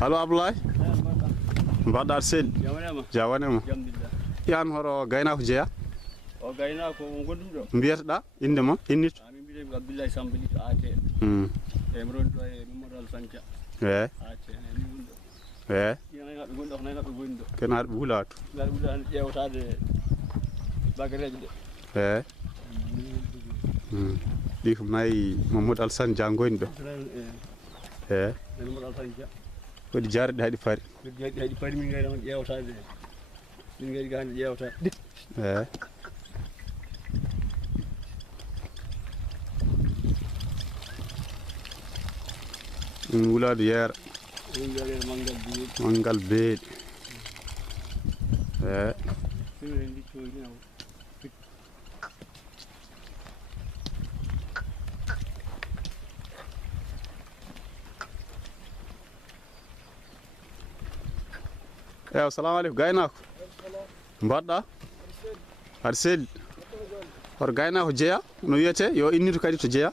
allo Abdoulaye mbaɗɗa sel jawanema yan horo gaynako jeeya o gaynako o gondum ɗo mbiyataɗa inde ma innito min mbiyatemi Abdoulaye Samba Lito AT e mi ronɗo e Mamadou Alassane Dia AT min woni ɗo naynaɓe gonɗo ko naynaɓe goni ɗo kenaɗo wulatu naɗe wulani ƴewtade bagareje ɗe ɗi ko nayi Mamadou Alassane Dia goni ɗo Mamadou Alassane Dia waɗi jarɗe haɗi pari haɗi pari min gayno on ƴewtade min gari gande ƴewtade wulade yeera mangal beeɗi assalamu aleykum gaynako mbaɗɗa aɗa selli hoto gaynako jeeya no wiyete yo innito kadi to jeeya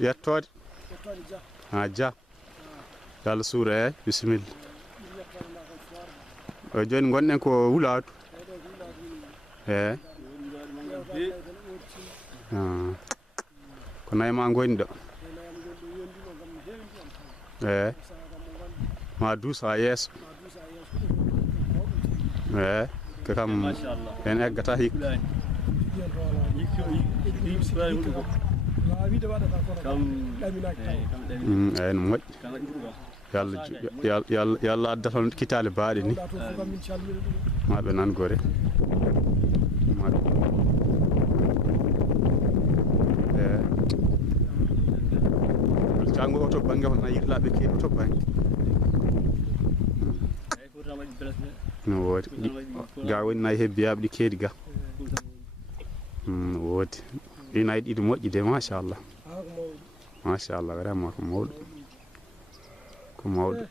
yettode Dia yalla suura bisimilla joni gonɗen ko wulatu ko nayma goni ɗo ma duusa yeeso ko kam en eggata hikka no moƴƴi yalla adda toon kitale baaɗe ni maɓe nan gore jango oto banggue hono yirlaɓe ke oto banggue no woodi ga woni nayi hebbiyaɓe ɗi keedi ga woodi ɗi nayi ɗiɗi moƴƴi de machallah vraiment ko mawɗo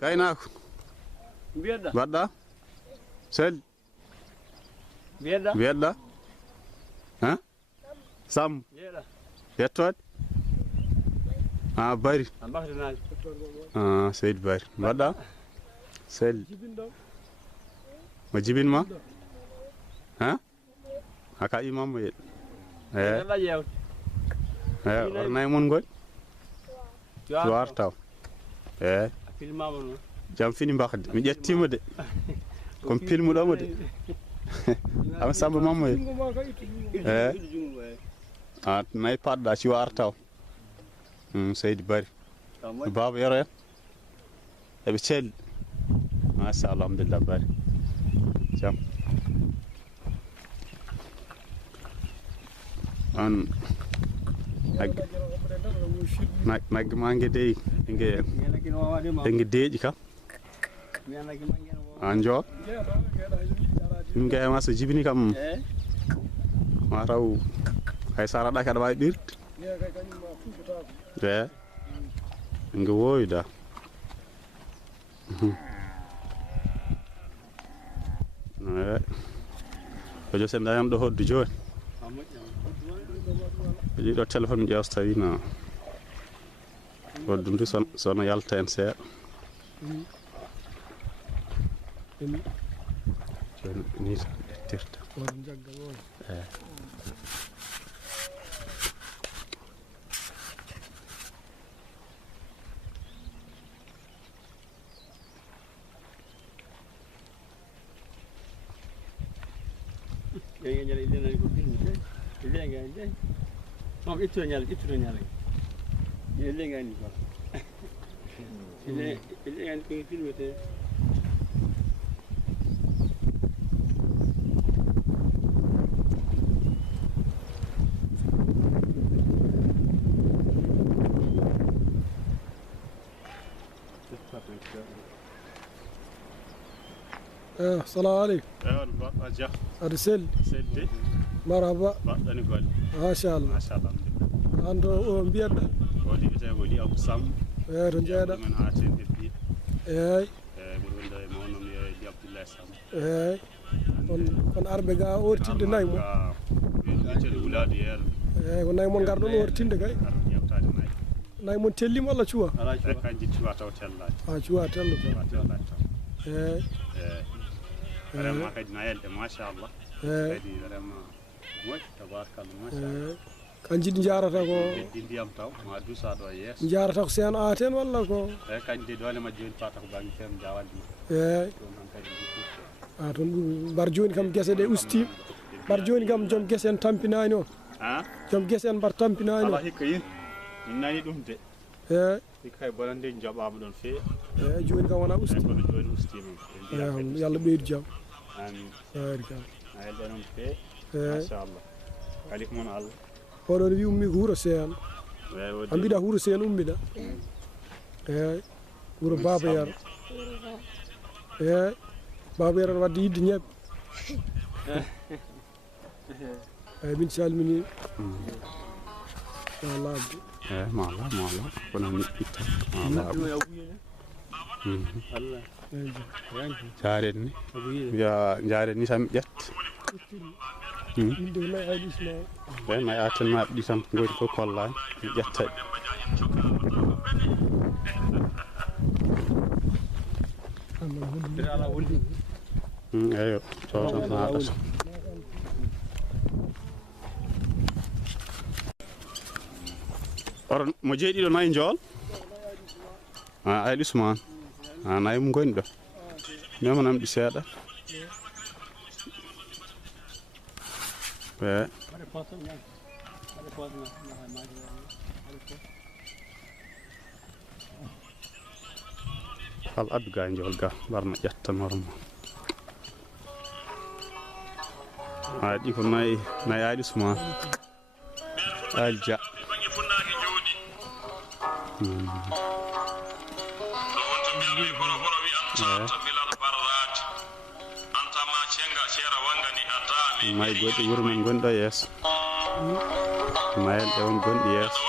gaynako mbaɗɗa selli mbiyeɗɗa Sam yettode Bari Seydou Bari mbaɗɗa selli mo jibinma haka imam yeɗ ornayi mon goni cuwar taw jam fini mbakde mi ƴettima de komi pilmuɗomo de am Samba Mamma nayi paɗɗa cuwar taw Seydou Bari baba yero en eɓe celli machallah alhamdulillah Bari jam on nagge ma guedeyi enge deeƴi kam an joo ɗum gueyama so jibini kam mataw hay saraɗa kaɗa wawi ɓirde enge woyda ojo sen dayam ɗo hoddu joni ɗiɗo téléphone ƴeew so tawi no hoddu ndu sono yalta en seeɗa joni ni tan ƴettirta السلام عليكم. Dia. أرسل. Selli. مرحبا. Baɗɗani golle. ما شاء الله. ما شاء الله. أنت بيدا. Wodi ite wodi Abou Sam. رجعنا. من هاتين في. إيه. من ولا مونم يا عبد الله eeyi on arɓe ga ortinde nayi mon eeyi ko nayi mon garɗon ortinde kay nayi mon tellima walla cuwa cuwa tello eeyi vraiment kadi nayelde machallah kadi vraiment moƴ tabarakallah machallah kanji ɗi jarata ko ɗi ndiyam taw ma dusa ɗo yeeso jarata ko sen aten walla ko eyi kanjje dole majji joni fata ko bangi fem jawaldi ma eeyi ɗum tan kadi toon mbar joni kam guese ɗe ustima mbar joni kam joom guese en tampinani on joom guese en mbar tampinani on ala hikka yin min nani ɗum de eeyi hikka kay bonande joɓama ɗon feewi eeyi joni kam wona usti kono joni ustima yo Allah ɓeydu jaam amin barikalla nayelde noon feewi eeyi machallah kalik moon Allah oɗon wi ummi ko huuro seen a mbiɗa huuro seen ummiɗa eeyi wuuro Baba Yero eeyi Baba Yero ne wadde yidde ñebbe eeyi min calmini ma labde eeyi mala kono niɗɗitta ma jaren ni wiya jaren ni tan ƴetta inde nayi ayɗi Ismail eyi nayi aten maɓe ɗi tan goni fof kollani mi ƴetta eyo cowtan naɗata oto mo jeeɗiɗo nayi jool ayɗi Ousmane nayi mo goni ɗo memanam ɗi seeɗa eyi hal addu ga jool ga mbarno ƴetta normal ɗi ko nayi ayɗi Ousmane alja may goɗɗi wuuro men gonɗo yeeso mayel ɗe won gonɗi yeeso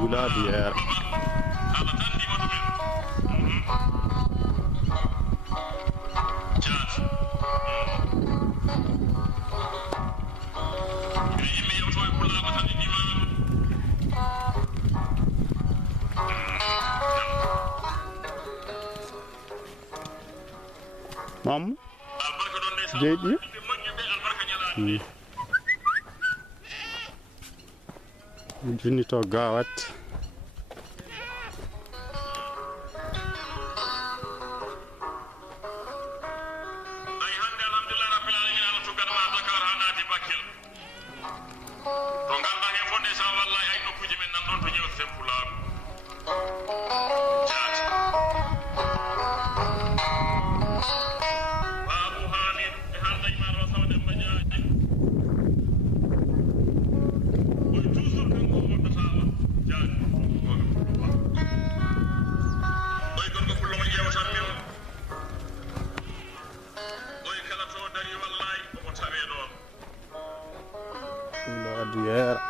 wuladu yeera Mam jeeɗi junni to gawat yeera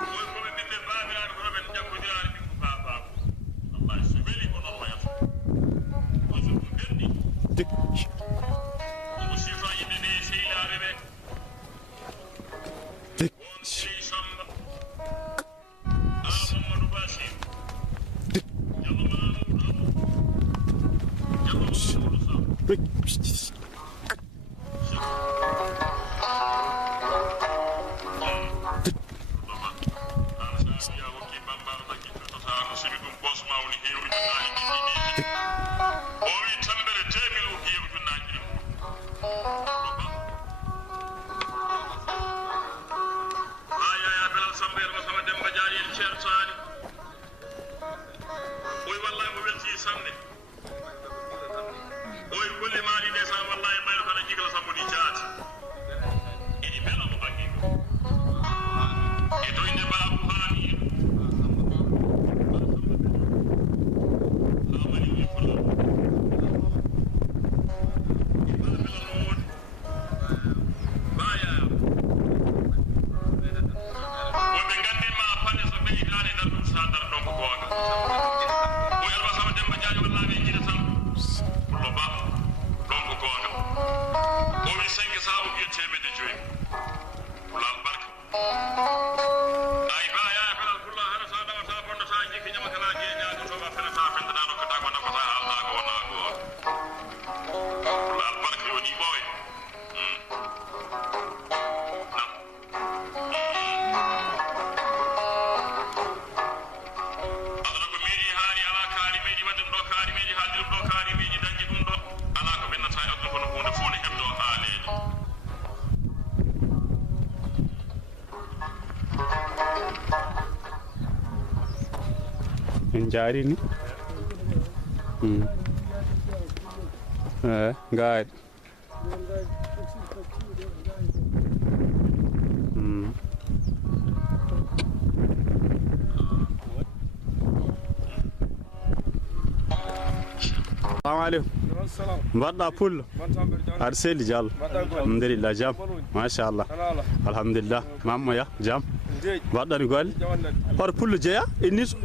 jarini gaari Assalamu alaikum. Mbaɗɗa pullo aɗa selli Diallo alhamdulillah jam machallah alhamdulillah mamma ya jam mbaɗɗani golle hoto pullo jeeya innito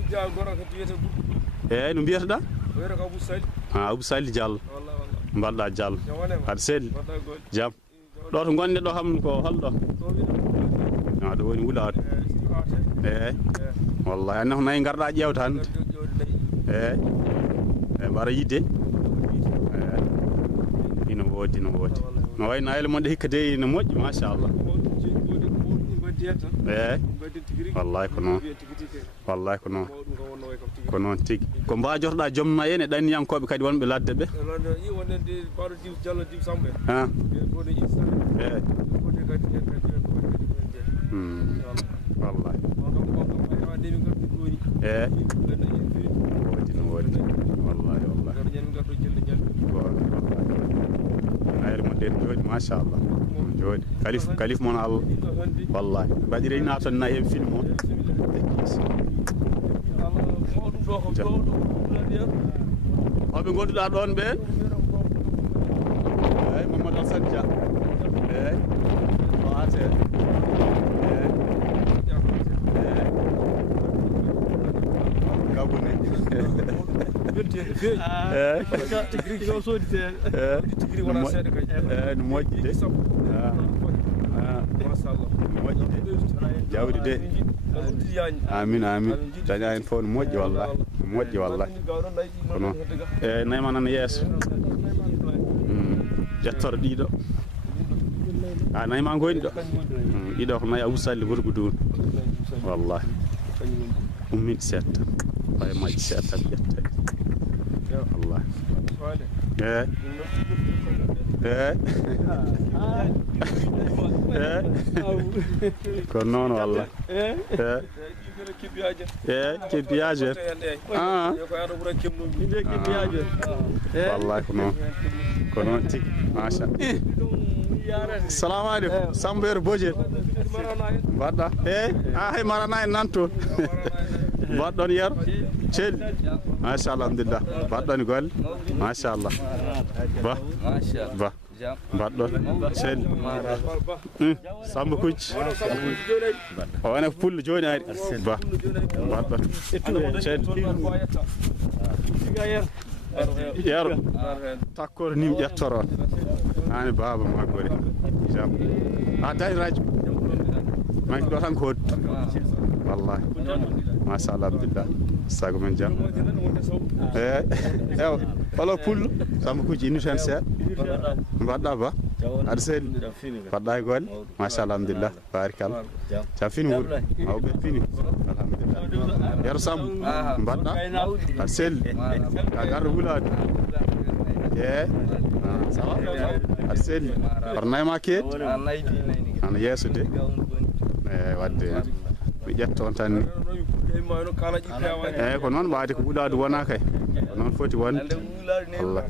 eyyi no mbiyataɗa Abou Sali Diallo mbaɗɗa Diallo aɗa selli jam ɗo to gonɗe ɗo kam ko holɗo ɗo woni Wulawde eyyi wallahi anne ko nayi garɗa ƴewta hande eyyi mbaɗa yidde ino woodi no wayi nayele mon ɗe hikka de no moƴƴi machallah eyyi wallahi ko noon tigui ko mbajotoɗa jomna en e ɗanniyankoɓe kadi wonɓe ladde ɓe eyyi wallahi eyyi woodi wallahi ayre mon ɗen jooɗi machallah jooɗi kalif mon Allah wallahi mbaɗi naton nayi en film o hoɓe gonduɗa ɗon ɓen eyyi Mamadou Alassane Dia eyyi o ate gabone no moƴƴi de jawdi de amin daña hen fof no moƴƴi wallahi ko noon eyyi nayma nana yeeso ƴettoro ɗiɗo nayma goyni ɗo ɗiɗo ko nayi Abou Sali Worgoudou wallahi ummiɗi seeɗa ɓay majji seeɗa tan ƴetta wallahi ko noon wallahi kebbiyaji wallahi ko noon tigui macha salamu aleykum Samba Yero Bojel mbaɗɗa hay marana en nanto mbaɗɗon Yero celli machallah alhamdulillah mbaɗɗon golle machallah ba mbaɗɗon celli Samba Kucci o wona ko pullo joni ari ba mbaɗɗon celli Yero takkoro nim ƴettoro ani baba maggore jam dari radio manki ɗo tan ko hoddu wallahi machallah alhamdulillah sago men jam eyyi holo pullo Samba Kucci inni tan seeɗa mbaɗɗa ba aɗa selli mbaɗɗa e golle machallah alhamdulillah barikallah jam fini wuuro mawɓe fini alhamdulillah Yero Samba mbaɗɗa aɗa selli ka garɗo Wulawde eyyi ça va aɗa selli hoto nayma keeɗi ana yeeso de eyyi wadde mi ƴetton tan ni eyyi ko noon ɓaade ko Wulawde wona kay ko noon foti wonde wallahi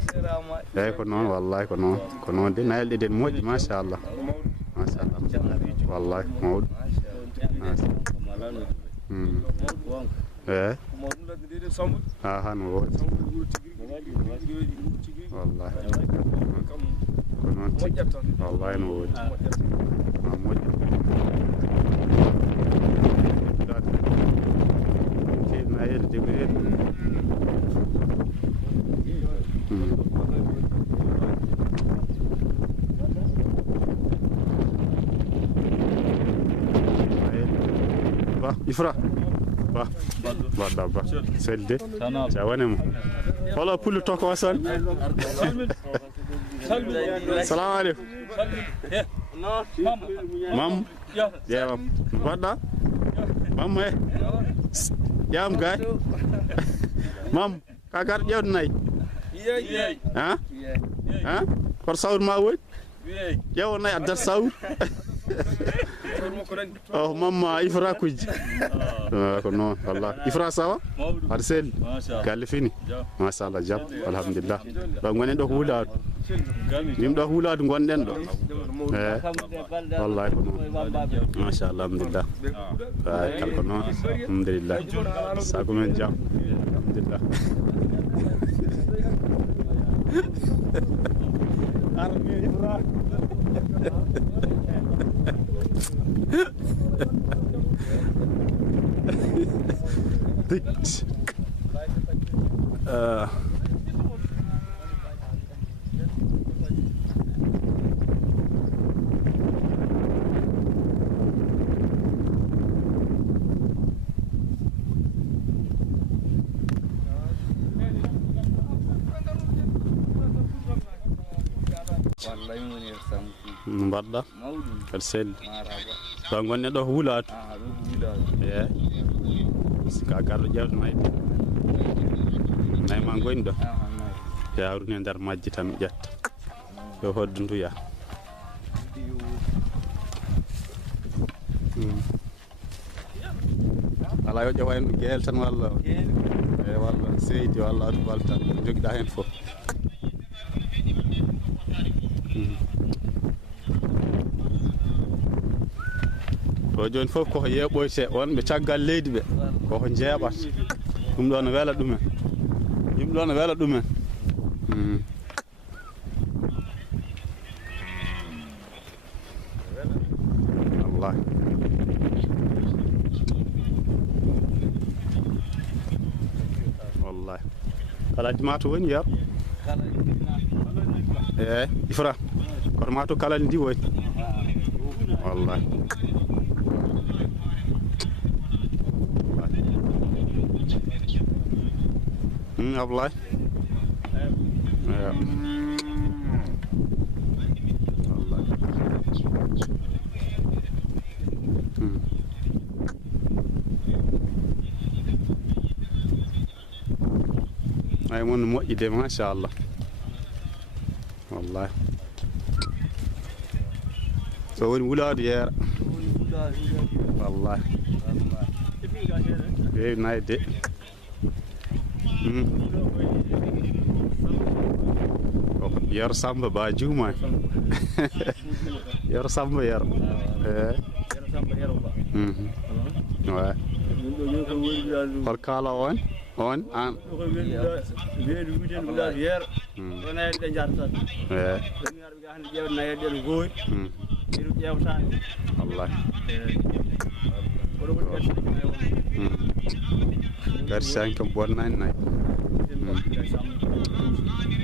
eyyi ko noon wallahi ko noon de nayel ɗe den moƴƴi machallah wallahi mawɗum eyyi no woodi wallahi ko noon tigui wallahi no woodi ma moƴƴi keeɗi nayelde de ko heeɗi ba Ifra ba mbaɗɗa ba selli de sa wonemo holo pullo toko wasan salamu aleykum mam ƴeewam mbaɗɗa mamma ƴewam gay mam ka gar ƴewde nayyi koto sawru ma woodi ƴeewo nayyi addata sawru oh mamma ifra kuji ko non wallah ifra sawa har sel galle fini mashallah jam alhamdulillah do ngonen do hulado nim do hulado gonden do wallahi ko non mashallah alhamdulillah kal ko non alhamdulillah sago men jam alhamdulillah arme ifra mbadda kal sel do gonne do wulato sika gardo jawdo nay ma goni do yawruni ndar majji tan jetta yo hoddu nduya ala yo jawa en gel tan walla walla seydi walla adu balta jogida hen fof o joni fof koko yeɓoyte wonɓe caggal leydi ɓe koko jeeɓat ɗum ɗo no wela ɗumen yimɓe ɗo no wela ɗumen wallahi wallahi kalaji ma to woni yar ifra koto ma to kalal ndi woni wallahi Ablaye ay mon moƴƴide machallah wallahi so woni wulade yeera wallahi weewi nayde yer samba ba juma yer samba yer ouais par kala on an weedu widen wulad yer wona de jarta dañu arbe ga hande jeewna yedde no goy diru jeewtani wallahi garsan kam bonnan nay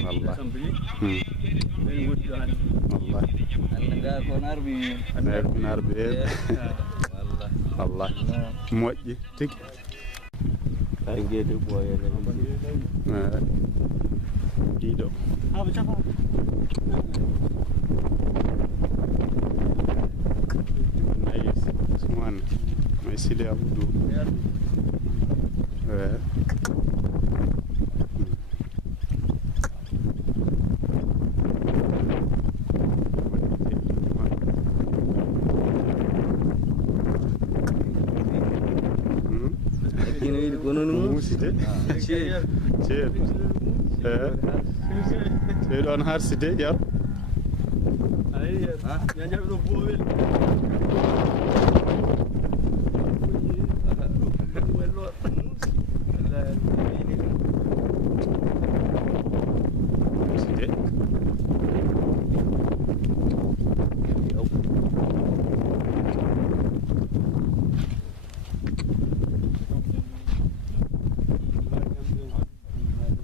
wallahi wallahi anda ko narbi wallahi moƴƴi tigi ay gede boyele dido ha chapa nice sman may sile abudu on harside yar ay nyanya do bovel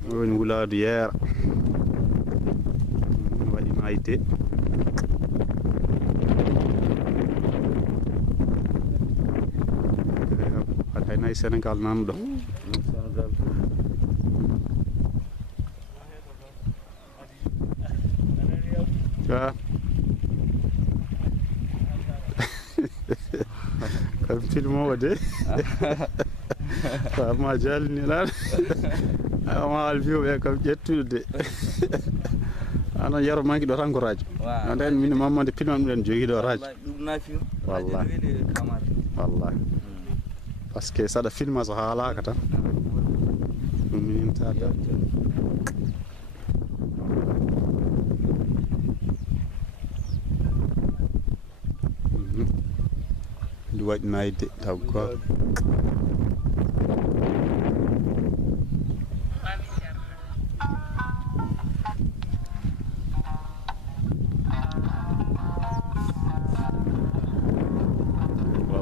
woni wuladu yeera waɗi mayde haɗa hay nayi Sénégal nanɗo kam filmowo de ma jalni lan ma alfiyoɓe kam ƴettude ana yaro mangi ɗo tan ko radio anden min Mamadou Pilman ɗen jogui ɗo radio ɗum nafi wallahi kamar wallahi par ce que saɗa filma so haalaka tan ɗum minin tata ndi waɗi nayde taw ko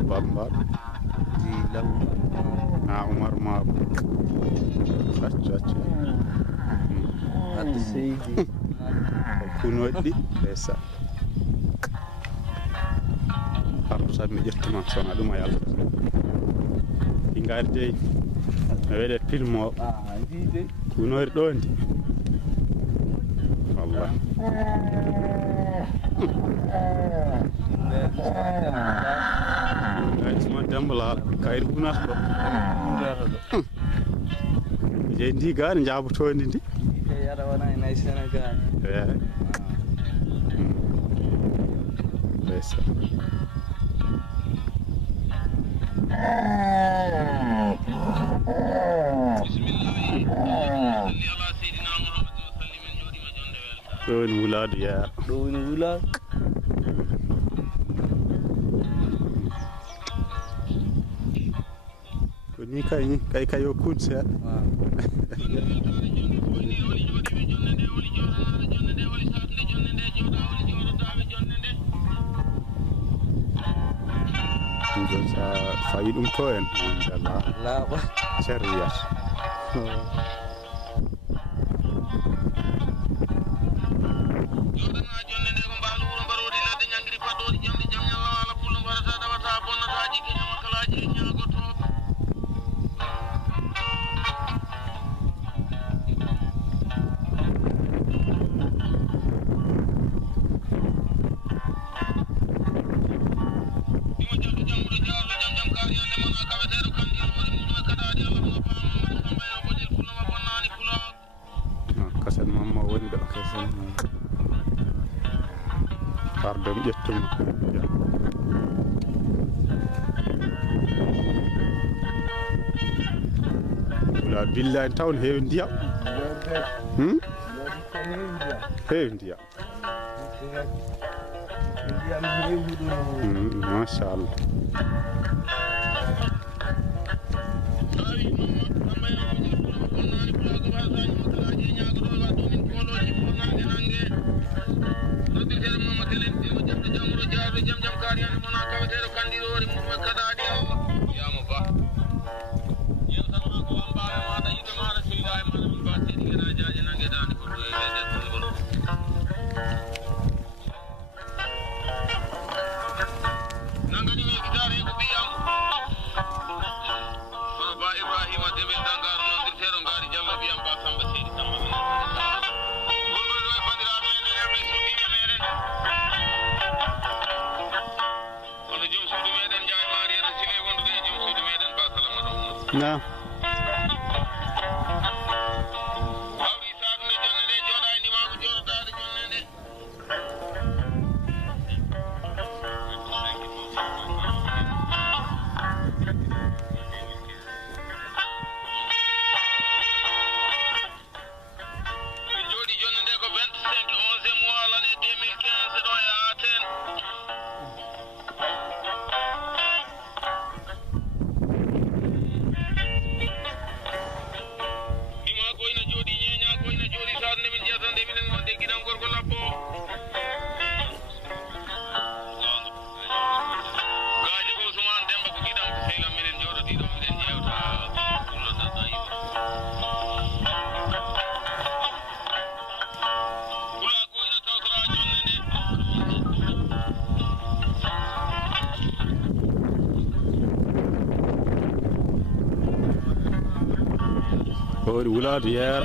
Bamba di law Umar Mabo acca addu seydi kunoɗɗi esa ardu tan mi ƴettuma sona ɗum a yalta ɗi gaari dey mi weɗe film o ndide kunori ɗo ndi wallah Ousmane Demba Laal kayri hunata ɗo jeyi ndi gaani jaabotondi ndi yara wona e nayi Sénégal eyi ndeysan ɗo woni Wuladu Yaya ɗo woni Wuladu ko ni kay yo kuuɗ seeɗa ɗum sa fayi ɗum to en laaɓa cer wiyata kasen mamma woni ɗo pardon mi ƴettuma wula billahi taw ne heewi ndiyam heewi ndiyam machallah Naam. Woni Wuladu Yaya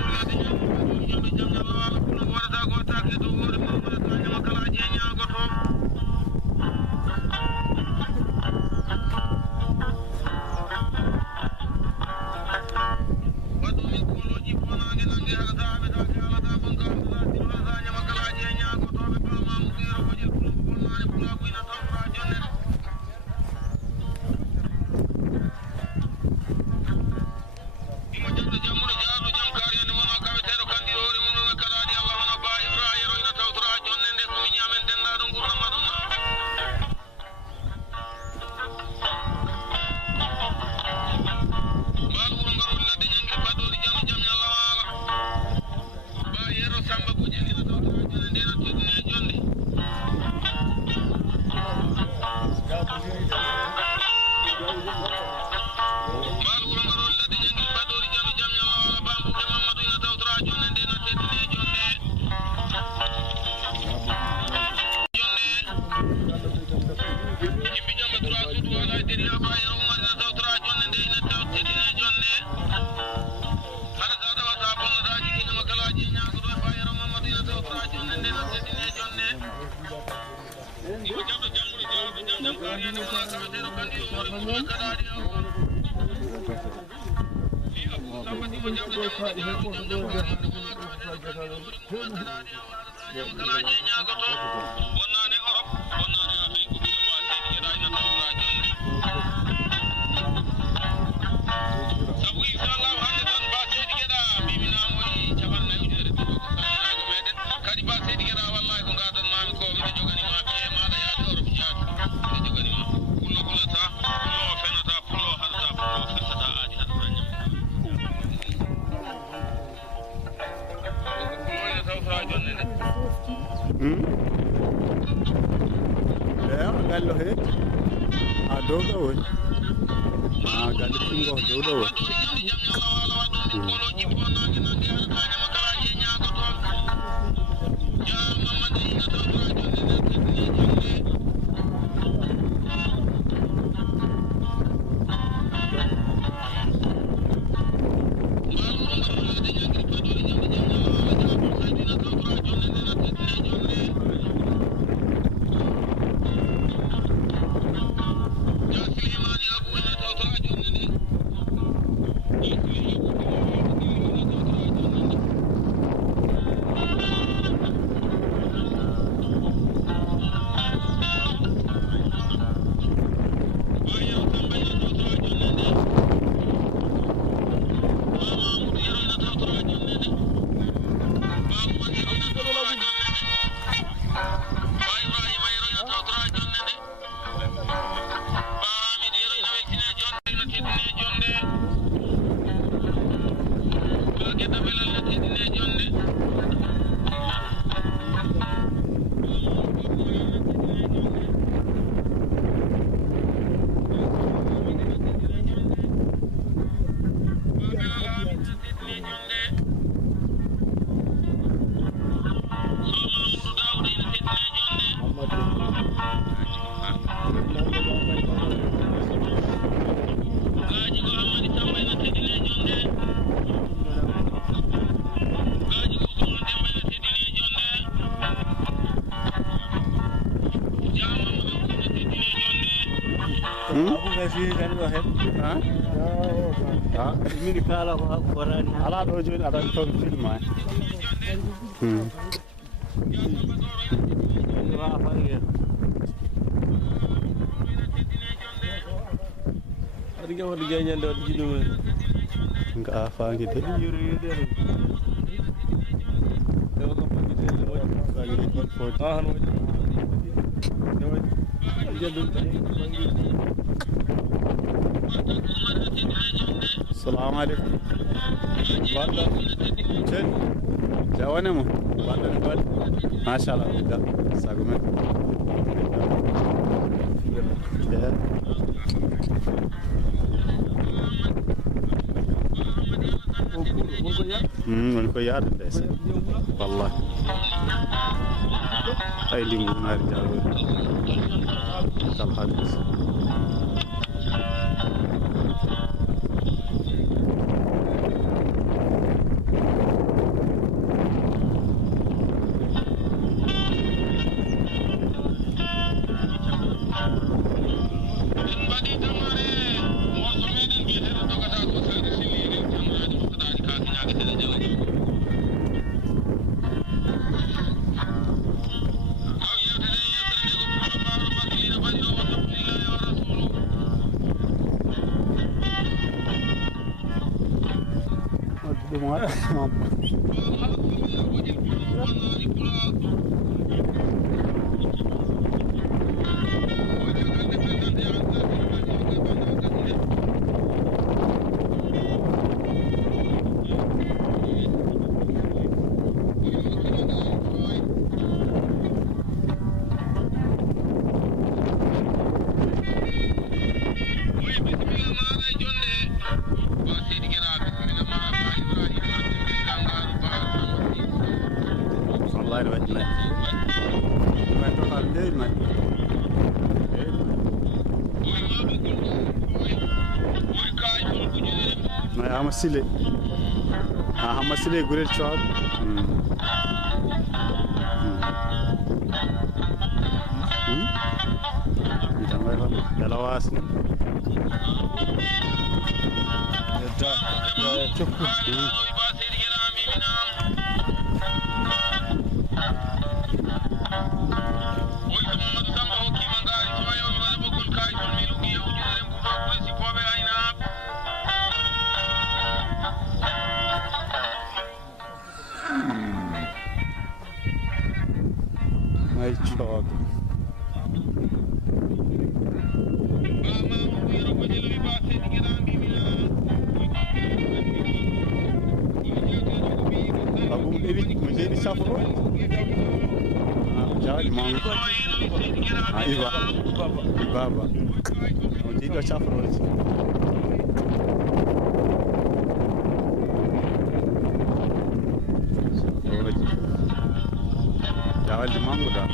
gallo he a doga won gallo tingo doga won ala do joni ada ton film ay adi nga wadi gañal do jidu nga faangi de السلام عليكم والله شد جوانا مو والله نقول ما شاء الله بدا ساقومن من كويار بس والله اي لي مو نار جاوي الحديث Masile Masile gurel chog gasni Cokku. ay cooga abum ewi mo jeeɗi safro jawdi mango iba baba o jeeɗi o safroji jawdi mango da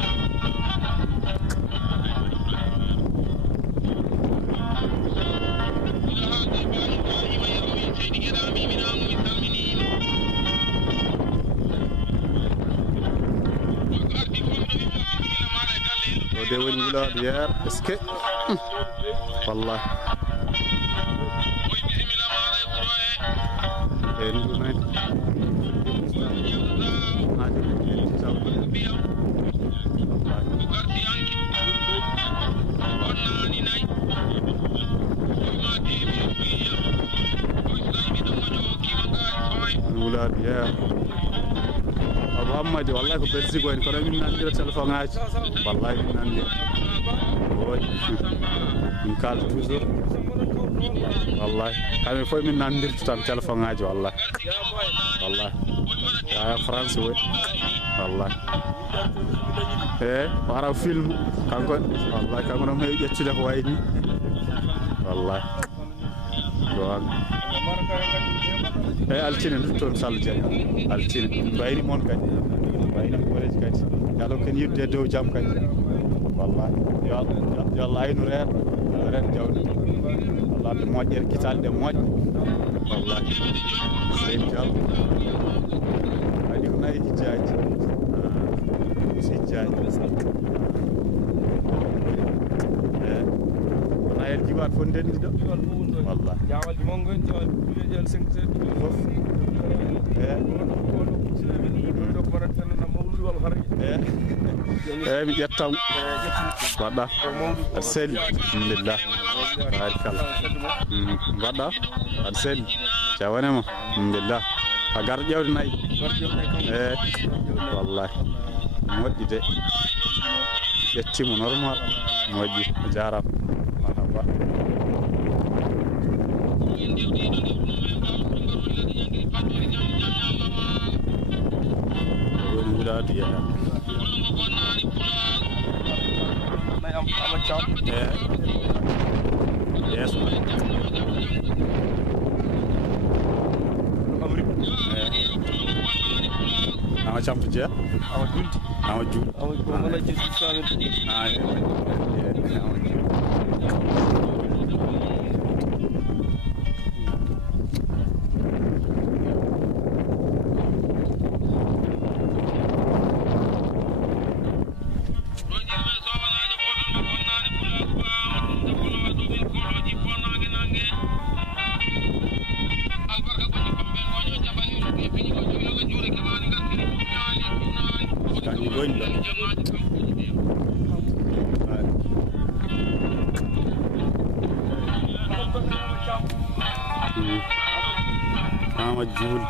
de woni wulaaɗo yeer est-ce que wallahi en ɗumen wulaaɗo yeer Abou Hammadi wallahi ko Belgique en kono min nandira téléphone ngaji wallahi min nandira oy min kalta toujours wallahi kamɓe fof min nandirta tan téléphone ngaji wallahi ya France woy wallahi o ara film kanko wallahi kanko noon heewi ƴettude ko wayni wallahi ɗon altine toon Sall Diagne altine mbayri moon kadi mbayri goreji kadi yalo ken yidde dow jaam kadi wallahi yo Allah aynu reer jawdi wallahi de moƴƴere guitale de moƴƴe wallahi seydi Diallo waɗi ko nayi hijjaji nayel jiwaat fof ndenndi ɗo wallahi jawalji mango en jawal jeel 5 fof mi ƴettam waɗɗa aɗa selli alhamdulillah barikalla mbaɗɗa aɗa selli jawanema alhamdulillah a gar ƴewde nayyi wallahi moƴƴi de ƴettimo normal moƴƴi a jarama marhaba woni wulaadu yeeɗa yeeso ama campo jeeya ama julde ama julde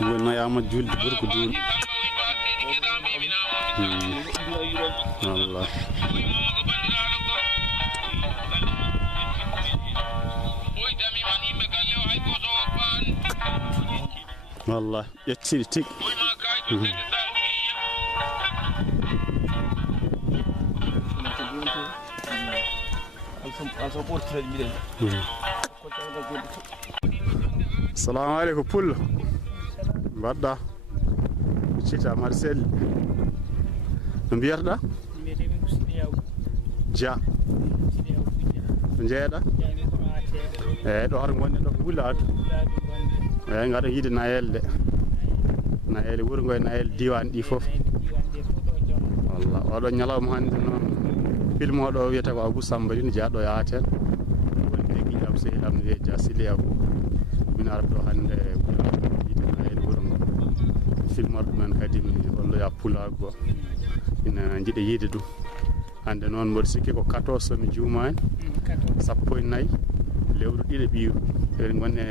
woni ama julde ɓuri ko duuɗi wallah wallah ƴettiɗi tigui assalamu aleykum pullo mbaɗɗa citta Marcel no mbiyataɗa Dia no jeeyaɗa eyyi ɗo hoto gonɗen ɗo ko Wuladu eyyi gaɗa yiide Nayel de Nayel wuuro ngo e Nayel diwan ɗi foof wallah oɗo ñalawma hannde noon film oɗo wiyete ko Abou Sambali jaaɗo e Aten wonde giƴam sehilam wiye Dia Sily Abou min arɗo hannde yiite nayel wuro ngo filmorɗo men kadi mi holloya pulago ina jiiɗe yiide ɗum hannde noon mboɗo sikki ko 14 somi juumani 14 lewru ɗiɗi ɓiiru eɗen gonne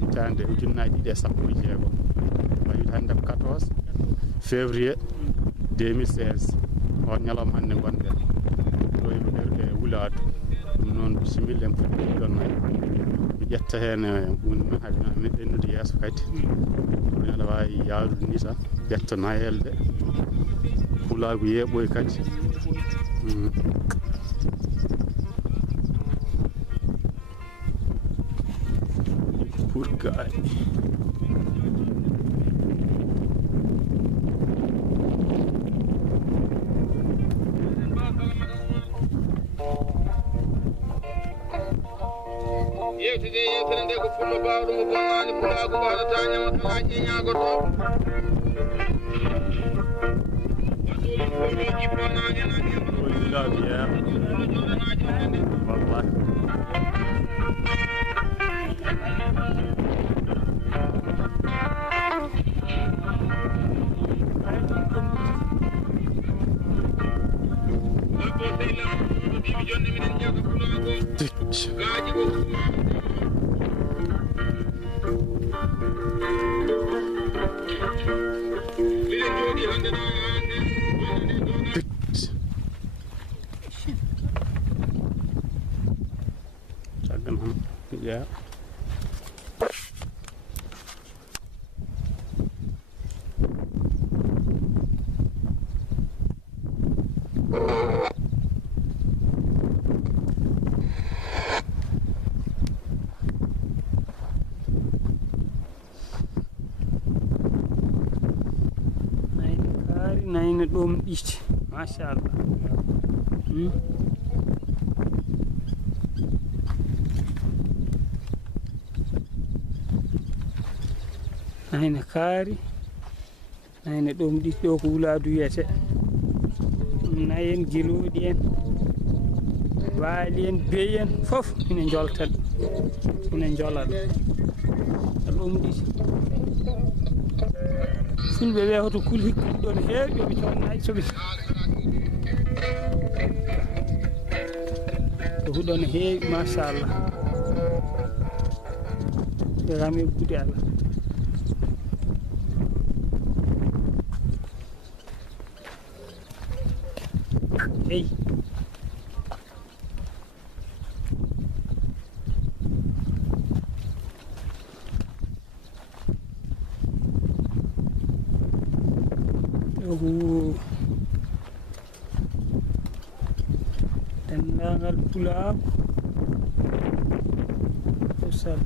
hitande ujunnaji ɗiɗi e 16 wayi hannde ko 14 février 2016 on ñalawma hannde gonɗen ɗo e ɓerɗe Wuladu ɗum noon bisimilla en fuɗɗi ɗon nayi mi ƴetta heen hunde men haade min ɓennude yeeso kadi min aɗa wawi yaarude ni tan ƴetta nayel ɗe Pulago yeeɓoy kadi pour gaay yewtide yewtere nde ko fullo bawɗo mo bonnani Pulago ɓaɗata ñamata ha ƴeñagoto waɗɗoji bonnani en jonde minen jeeya ko Pulago gaaji ko minen jooɗi hannde ɗo caggal hon jeeya nayne ɗom ɗiɗi machallah nayne kaari nayne ɗom ɗiɗi ɗo ko Wuladu wiyete nayen gueloɗi en waali en beyi en fof ina joltan ina jola ɗum ɗiɗi fulɓe ɓe hoto kul hikkude ɗo no heewi yoɓe tawnaji soɓe to huɗo no heewi machallah ɓegami gude Allah eyi dendagal Pulago o sal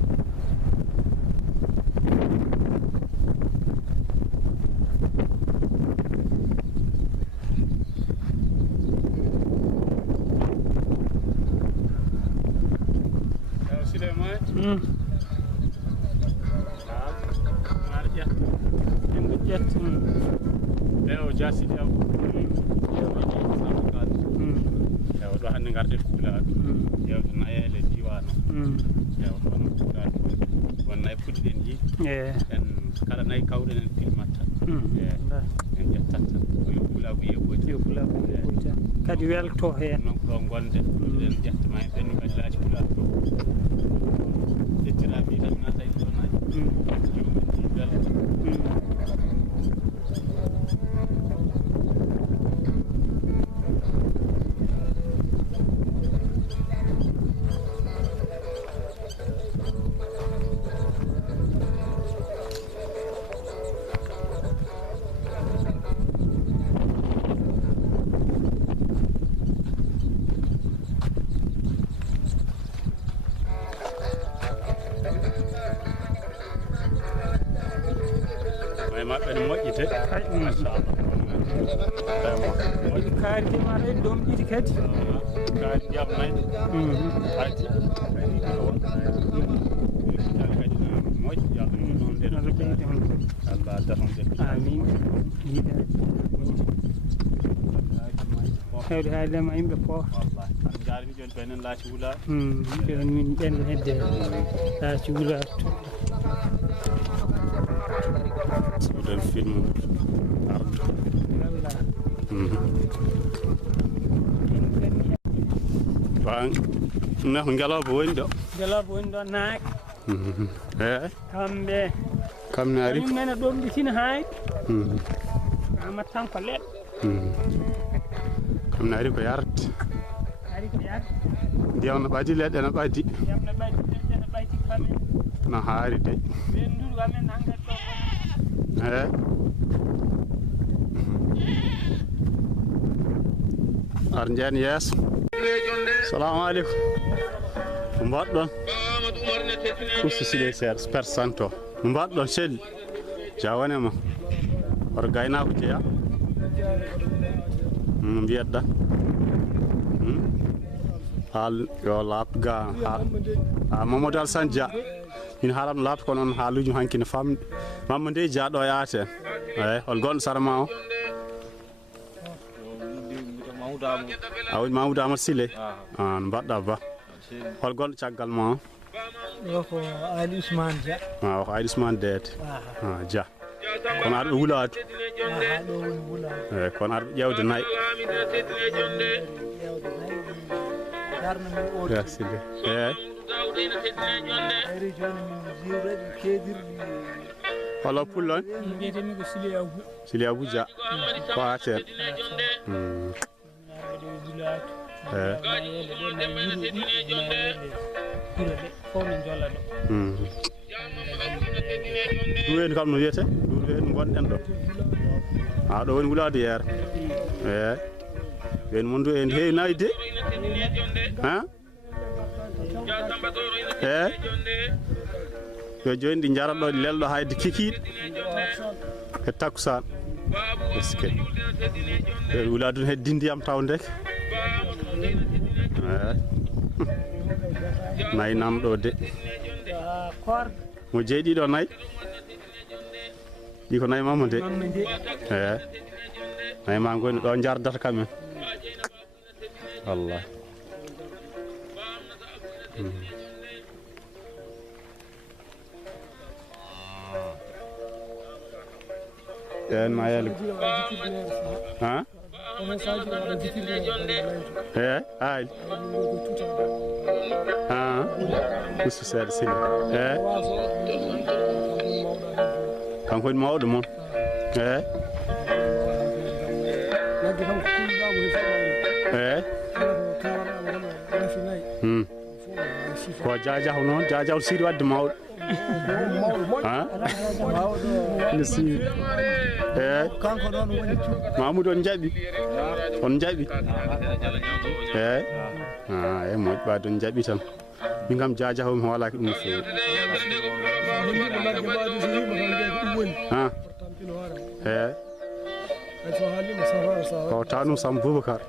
Dia Sily Abou ɗo hannde garden Pulago yewde nayele diwan yewde on Pulago won nayi puɗɗiɗen yiide en kala nayi kawɗen en filmat tan en ƴettat tan koyo Pulago yeɓoji kadi welto heen noon ko ɗo gonɗen eɗen ƴettama e ɓennugallaji Pulago ɗo ƴettiraɓe tan nata e ɗo nayi jomumen ɗi bela maɓɓe ne moƴƴite machallah ɗiɗi kaari ma ɗe ɗom ɗiɗi kadi kaari ndiyam nayyi hayti kadi ko wonɗo jale kadi no moƴƴi Allah noon nde Allah addat on de amin hewde haaldema yimɓe fof an jaarani joni ɓenen laati wulaɓe joni min ɓen hedde laati wulaɓe soden film ardo wan ne ko ngeloba woni ɗo ngeloba woni ɗo naaqe eyi kamɓe ari mene ɗomɗitina hayde amat tan ko leɗɗe kamne ari ko yarde ndiyam no ɓaadi leɗɗe no ɓaadi no haari de eyi ar jeen yeeso salamu aleykum ko mbaɗɗon ustu siɗe seeɗa percent o no mbaɗɗon selli jawanema oto gaynako jeeya no mbiyatɗa haal yo laaɓ ga ha Mamadou Alassane Dia min haalatno laaɓta ko noon haaluji hanki ne famɗi mamma nde Dia ɗo yaate eyi hol gonɗo sarama o a woni Mamoudou Amadou Siley no mbaɗɗa ba hol gonɗo caggal ma o ko Ali Ousmane Dia ko Ali Ousmane Dede Dia kono arɓe wuladu eyi kono arɓe ƴewde nayyi gasile eyi holo pullo on mbiyetemi ko Siley Abou Dia ko aten ɗum woni kam no wiyete ɗum woni gonɗen ɗo ɗo woni wulade yeere eyi wen mon du en heewi nayi de eyi yo joni ɗi jarat ɗo ɗi lelɗo hayde kikiɗe e takkusan eske wulade ɗum heddi ndiyam taw ndeke eyi nayi namɗo de mo jeeyi ɗiɗo nayi ɗi ko nayi mamma de eyi nayi ma goni ɗo jardata kamen wallahi en ma yele eyi haali ustu seeɗa Siley eyi kanko woni mawɗo moon eyi eyi ko jajaw noon jajaw siiri wadde mawɗo ne siiri eyi Mamoudou on jaaɓi eyi eyi moƴƴi ɓaade on jaaɓi tan min kam jajaw mi hoolaki ɗum no feewi eyi ko Tanum Samba Boubacar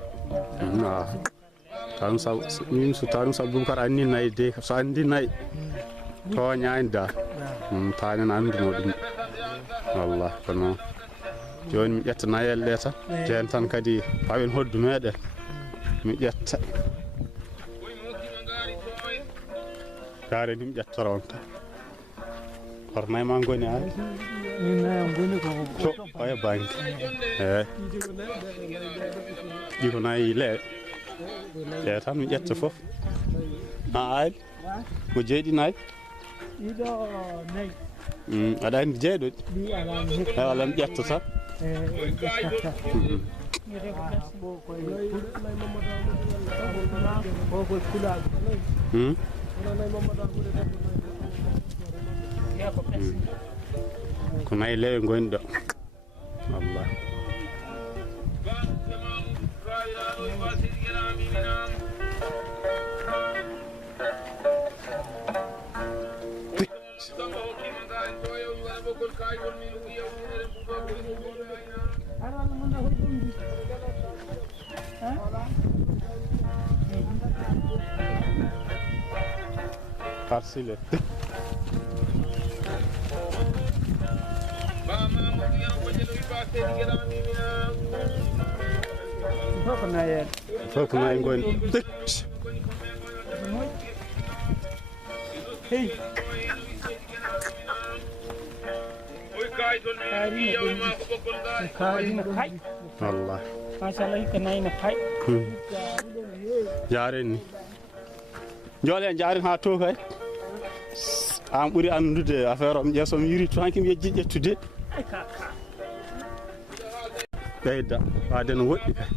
Tanum Samba min so Tanum Samba Boubacar anni nayi de so andi nayi toñani da tanen anduno ɗum wallah ko noon joni mi ƴetta nayel ɗe tan jen tan kadi pawen hoddu meɗen mi ƴetta gaare ndi mi ƴettoro on tan hoto nayi ma goni ari to oya banque eyi ɗi ko nayi leeɓe ɗe tan mi ƴetta foof ali ko jeeɗi nayi ɗiɗo nayi aɗa andi jeeɗoɗi eyi walla mi ƴetta tan ko nayi leeɓe goni ɗo wallah Siley ko nayen fof ko nayi ngoni hey kaarina kay wallah machallah ko nayina kay jaren ni jole jaren ha to kay am ɓuri andude affaire am ƴeeso mi yiri to hanki mi yejji ƴettude ɓeyda waade no woɗɗi kay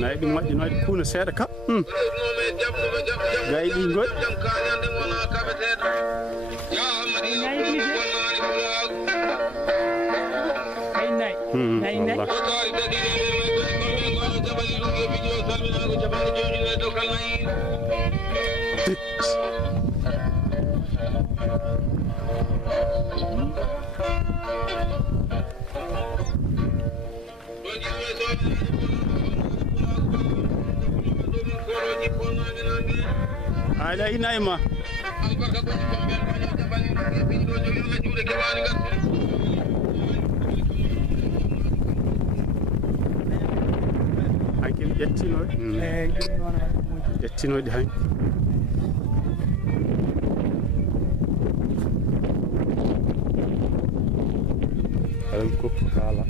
nayi ɗum moƴƴinoyde kuuna seeɗa ka gayi ɗi goɗ ala ina ma hanki ƴettinoɗi hanki aɗen koppu kaala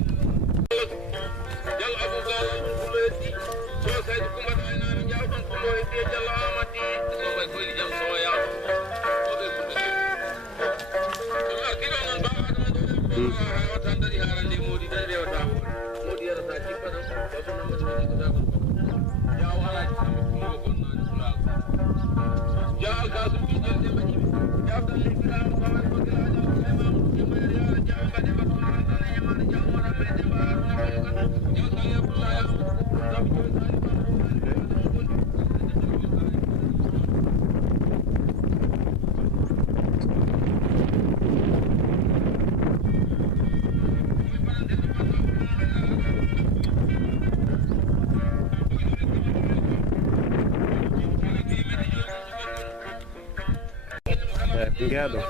ngeeɗo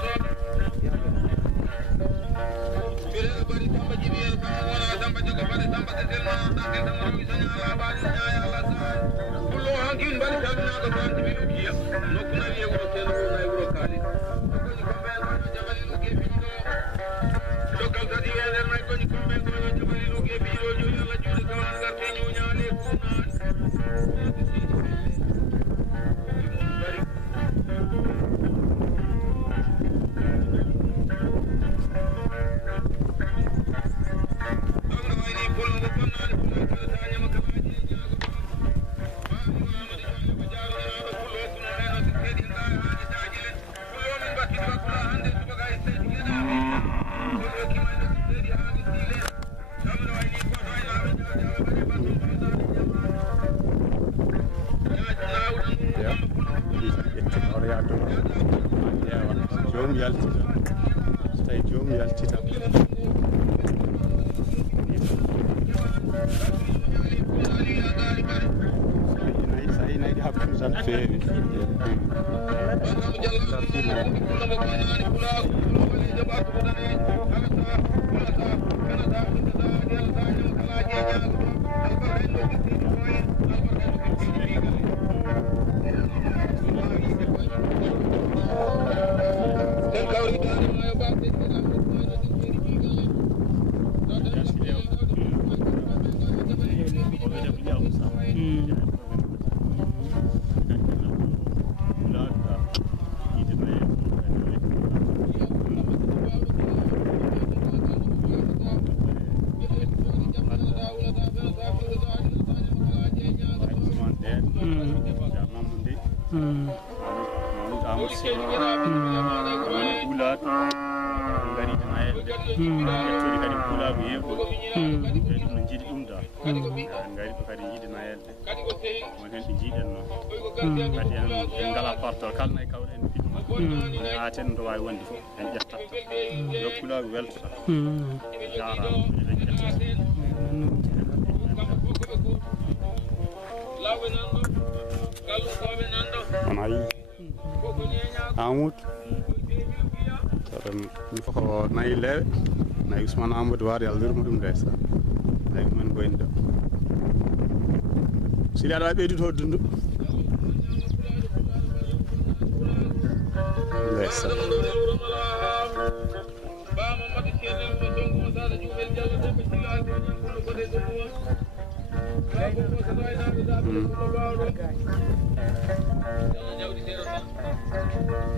jomum yaltita so tawi jomum yaltita sa yinayi hakkude tan feewi kadi ko ɓiɗɗo ngari ɗo kadi yiɗina yelde kadi ko sehi won hen ɗi jiiɗen noon koy ko gardi am kadi en ngala portol kala nayi kawɗen ɓiɗɗo aten to wawi wonde fof en ƴettat yokkulago weltata jarama eɗen ƴettat lawɓe nanɗo gallukoɓe nanɗo on ayi koko ñeñago Amadou taɗon ɗum fof ko nayi leewe nayi Ousmane Amadou Wade Allah yurmo ɗum ndeysan nayi ɗumen goyni ɗo sili aɗa wawi ɓeydude hoddundu ndeysan bama mbaɗi ceerel mo sonko mo sala juɓel diallo deɓe silaali ko ñamɓuɗo koɗe ɗum kago ko so waynaɓe daɓe ko bawɗo ñawdi seeɗa tan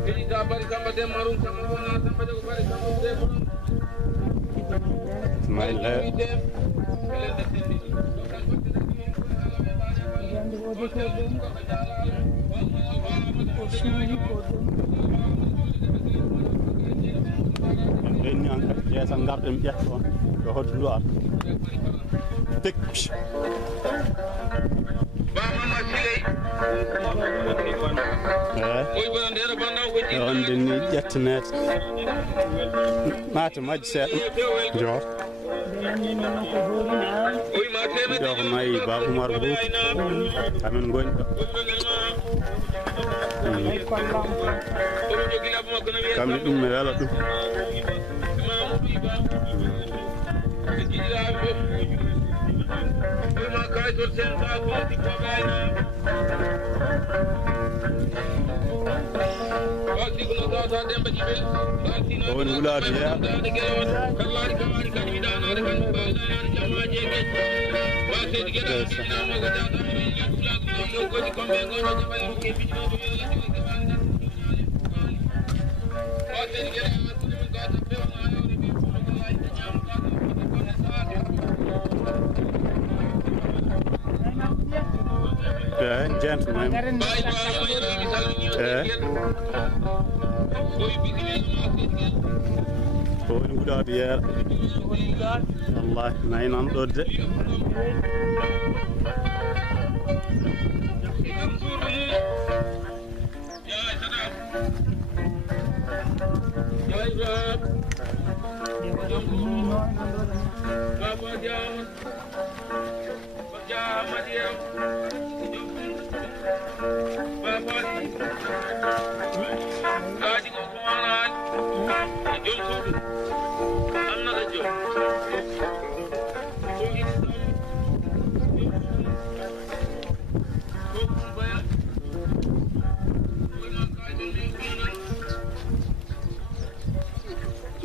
peƴita bari samba demmarum samba wona samba jogo bari samba de boɗon nayi leewe en ɓenni an kadi ƴeetan garɗen ƴetta on yo hoddundu ar tekpi bamama siley koy bona ndeɗo bandaw ko e wonde ni ƴettanede naata majji seeɗa jor oyma temedde ɗo ko nayi Baba Oumar Bouty amen goni ɗo omo jogui laabu makko no wiye kamɓe ɗum mi wela ɗum mamoudou iba ɓe jiɗiraɓe fof oyma kaytol sen ta ko dikkoɓe ayna wasiko no tawata demba jiɓe o woni wulade yeeya dade guelewon kallaɗi kawaɗi kadi wiɗanade kan baldanade jammaji e gueƴe wasede gueɗe ɗinamo ko jataɗo fulago ɗo goni komɓe gono jaɓali hokke bijinoɓe wasede gueɗe hakkude men gata pewna yawde ɓe fulo ko laji ñamɗaɗo gonne saade gentleman bayi bawama yeɗami salmini koye bisimilla ma sedi guel o woni wulade yeeya wallahi nayi nan ɗo de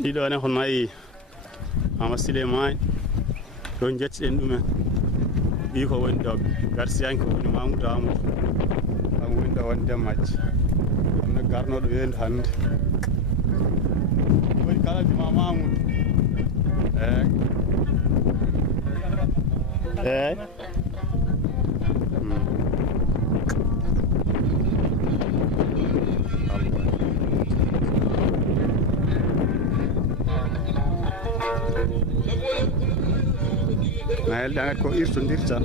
ɗiɗo ne ko nayi Mama Souleymane ɗo jettiɗen ɗumen ɓi ko woni ɗo garsiyanke woni Mamoudou Amadou kam woni ɗo woni Demmadji kamne garnoɗo weedu hannde woni kala juma Mamoudou eyyi nayel ɗangati ko irtodirta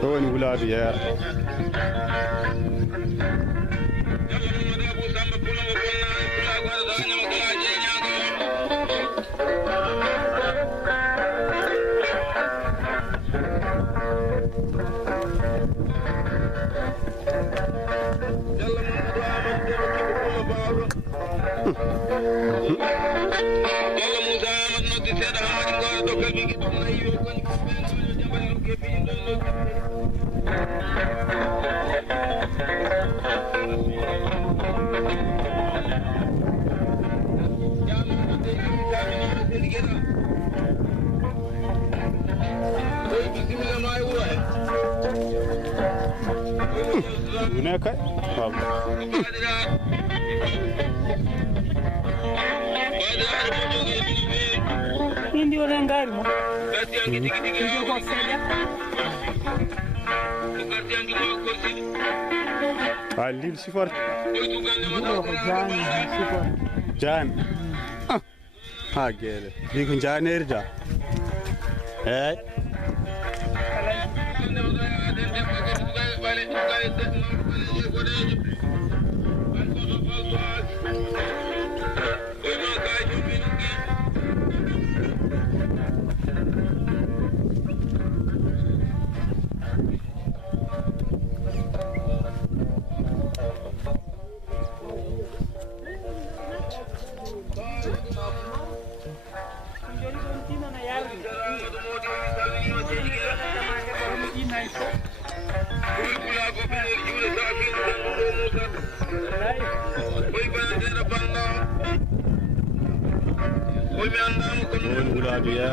ɗo woni wuladu yeera Gune kay Hindi orang ngari mo. Gati yang gigi-gigi Hindi ko sele. Gati yang gigi kursi. Lil sifar Itu kan nama Jani sipor. jan ha gele di ko janerja eh Guladu ya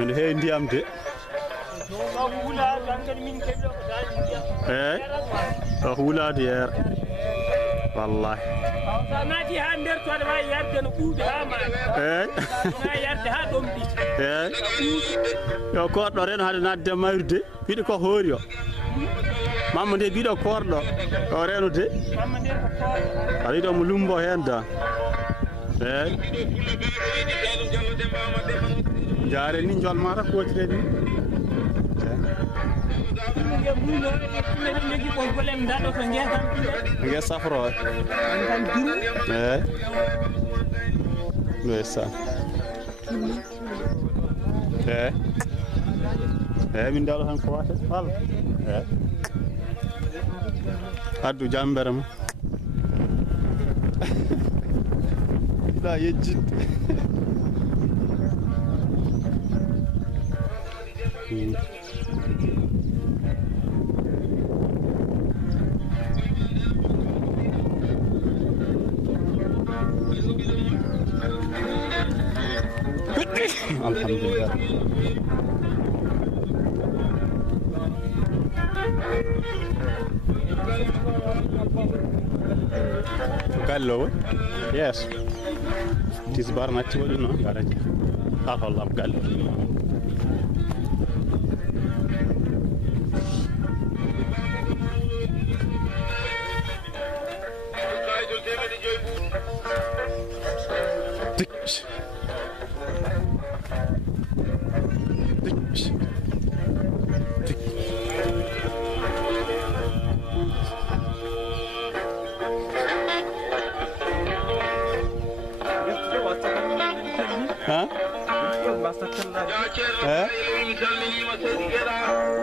en hey ndiyam de hulade yer wallahi Nati ha nder to da way yarde no kuude ha ma. Na yarde ha dom di. Yo koddo ren hade nadde mayrude bido ko hoori o mamma de bido kordo o reno de Mamma nder ko ko. ari do mo lumbo hen da jaare ni jol mara ko tire ni Nge mulo ne legi ko golem dado ko ngedam. nge safro Tan diru. Ndeysaan min dalo tan ko wate fal addu jambere mo da yejjit alhamdulillah gallo yes tisbar natti wadi no garaji afal am gallo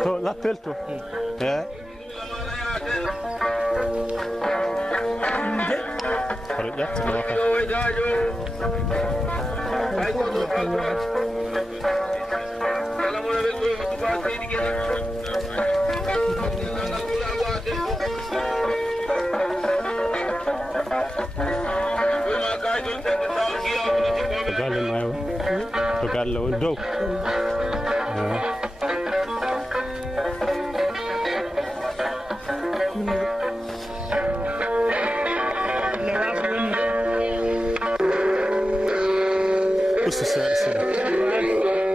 to l'appel to to galle won dow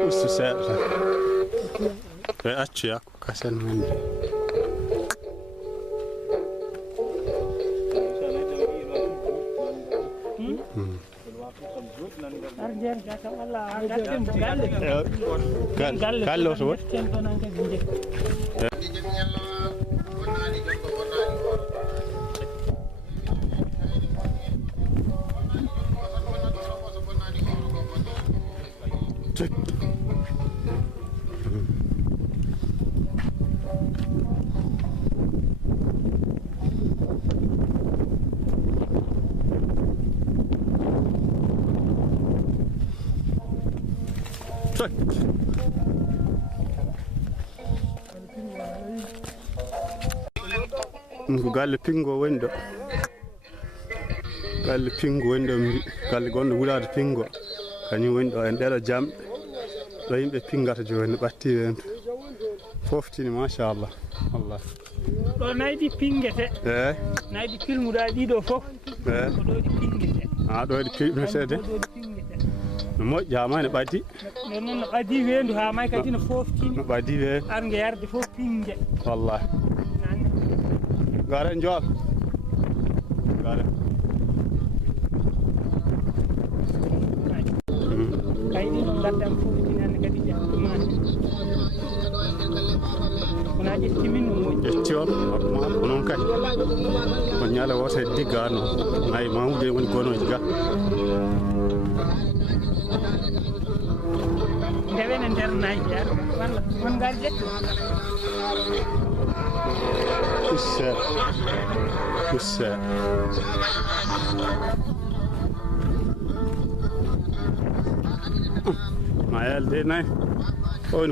ustu seeɗa ɓe accu yakko kasen men galle o to woni Check. ko galle pingo woni ɗo galle pingo woni ɗo galle gonɗo wulade pingo kañum woni ɗo en ɗeɗo jamɗe ɗo yimɓe pingata joni ɓatti hen foftini machallah wallah ɗo naydi pingete eyi naydi pilmuɗa ɗiɗo fof ko ɗo ɗi pingete ɗo ɗi pilmetede no moƴƴi ha may no ɓaddi noon no ɓaddi weedu ha may kadi no foftini no ɓaddi we arge yarde fof pingue wallahi garen jool garen kayɗi no gaddam foftini hande kadi ƴettumani wona ƴettimin no moƴƴi ƴetti on ko noon kay on ñaala woto e diggano nayi mamude woni gonoji ga ndewene nder nayyi ar walla on gari ƴettu usse ma yalde nayi on